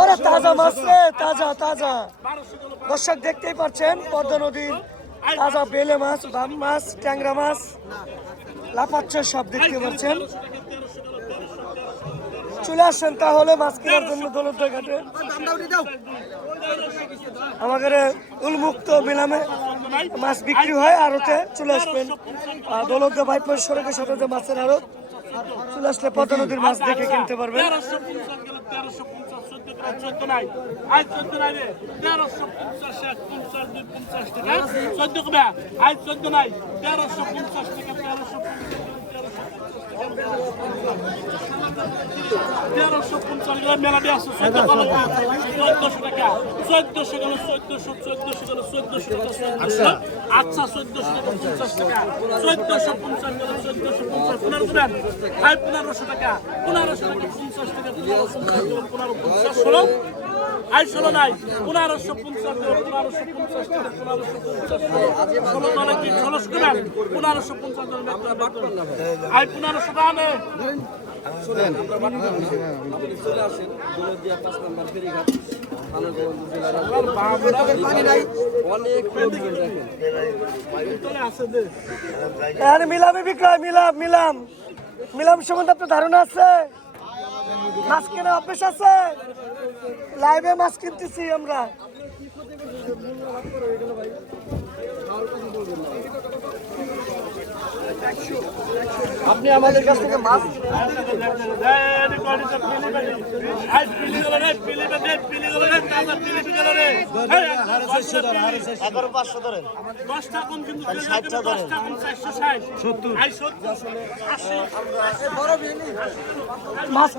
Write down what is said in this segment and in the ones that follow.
ওরে তাজা মাছ রে তাজা তাজা। দর্শক দেখতেই পাচ্ছেন পদ্মা নদীর তাজা বেলে মাছ বাম মাছ ট্যাংরা মাছ। লাফাচ্ছে সব দেখতে পাচ্ছেন। চলে আসছেন তাহলে মাছ কেনার জন্য দৌলত ঘাটে। আমাদের উন্মুক্ত নিলামে মাছ বিক্রি হয় আড়তে চলে আসবেন। দৌলত বাইপুর সড়কের সাথে যে মাছের আড়ত চলে আসলে পদ্মা নদীর মাছ দেখে কিনতে পারবেন। আজ চোদ্দ নাই। তেরোশো পঞ্চাশ টাকা। তেরোশো পঞ্চাশ টাকা তেরোশো পঞ্চাশ গেলে মেলা দিয়ে আসছে চোদ্দশো টাকা চোদ্দশো গেল চোদ্দশো চোদ্দশো গেল চোদ্দশো টাকা আচ্ছা চোদ্দশো টাকা পঞ্চাশ টাকা চোদ্দশো পঞ্চাশ গেল চোদ্দশো পঞ্চাশ পনেরো ভাই পনেরোশো টাকা পনেরোশো টাকা পঞ্চাশ টাকা পনেরো পঞ্চাশ ষোলো আই ষোলো নাই পনেরোশো পঞ্চাশ পনেরোশো পঞ্চাশ টাকা পনেরোশো পঞ্চাশ ষোলো মানে কি ষোলোশো দেবেন পনেরোশো পঞ্চাশ আই পনেরোশো টাকা মিলামে বিক্রয় মিলাম মিলাম। মিলাম সম্বন্ধে আপনার ধারণা আছে? মাছ কেনা অভ্যেস আছে। লাইভে মাছ কিনতেছি আমরা। আপনি আমাদের কাছ থেকে মাছ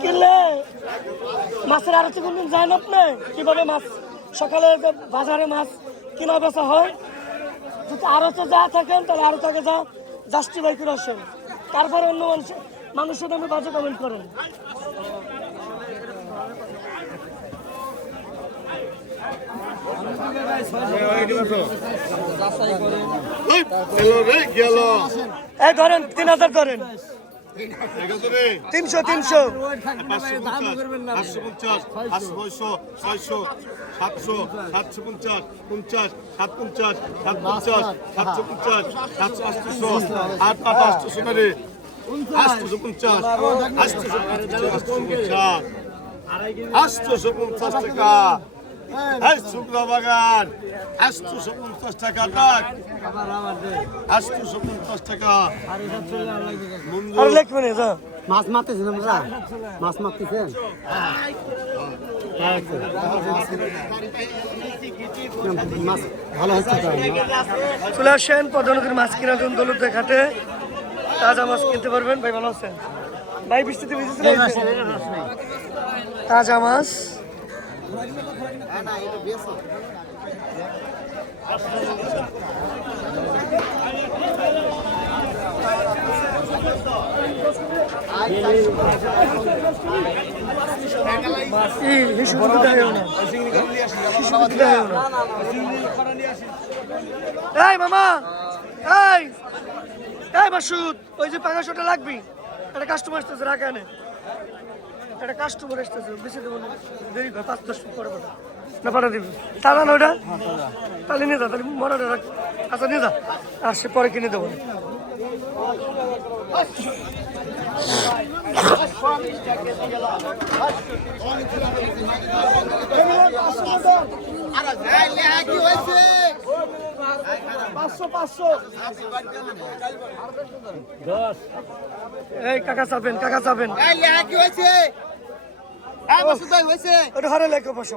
কিনলে? মাছের আড়তে কোনদিন যান আপনি? কীভাবে মাছ? সকালে বাজারে মাছ কিনা বেচা হয়? যদি আড়তে যা থাকেন, তাহলে আরও তাকে যা, জাস্টিফাই করে আসেন। তারপরে অন্য মানুষ সাথে আপনি বাজে কমেন্ট করেন। এই ধরেন তিন হাজার ধরেন তিনশো তিনশো সাতশো সাতশো পঞ্চাশ পঞ্চাশ সাত পঞ্চাশ সাত পঞ্চাশ সাতশো পঞ্চাশ সাতশো আটশোশো আট আট আটশোশো করে। আটশোশো পঞ্চাশ আটশোশো পঞ্চাশ আটশোশো পঞ্চাশ টাকা। বাগান আটশোশো পঞ্চাশ টাকা ডাক আটশোশো পঞ্চাশ টাকা। আর লিখবেন যা। মাছ মারতেছেন আমরা? মাছ মারতেছেন? চলে আসেন পদ্মনদীর মাছ কেনার জন্য দৌলত দেখাতে তাজা মাছ কিনতে পারবেন ভাই ভালো আছেন? ভাই বৃষ্টিতে ভিজেছিলেন তাজা মাছ। এই মামা এই এই ওই যে পাঁচশোটা লাগবি একটা কাস্টমার আসতেছে রাখা একটা কাস্টমার আসতেছে, বেশি দেবো না। দেরি কর, পাঁচ দশ পরে পাঠা দিবি। তারা না তাহলে নিয়ে যা, তাহলে মনে রাখ। আচ্ছা নিয়ে যা। আর সে পরে কিনে দেবো। না এই, কাকা চাপেন কাকা চাপেন। ওটা হারে লেখো বসে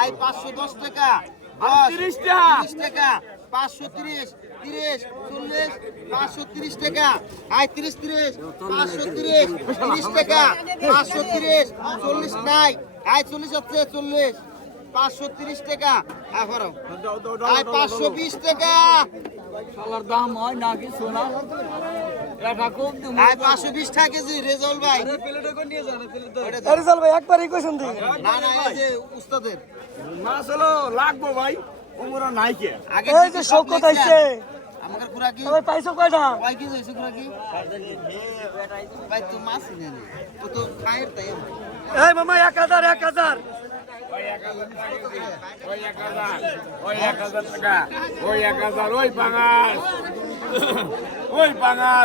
আই পাঁচশো দশ টাকা। দশ তিরিশ টাকা। পাঁচশো তিরিশ তিরিশ চল্লিশ পাঁচশো তিরিশ টাকা। আই তিরিশ তিরিশ পাঁচশো তিরিশ তিরিশ টাকা। পাঁচশো তিরিশ চল্লিশ নাই। আই চল্লিশ হচ্ছে চল্লিশ। পাঁচশো তিরিশ টাকা। আই পাঁচশো বিশ টাকা। দাম হয় না কিছু পাঁচশো বিশ টাকা কেজি মাছ হলো লাগবো ভাই আগে আইছে মামা ওই এক হাজার টাকা কেজি। ওই এক হাজার ওই এক হাজার টাকা, ওই এক হাজার, ওই বাঙাল ওই বাঙাল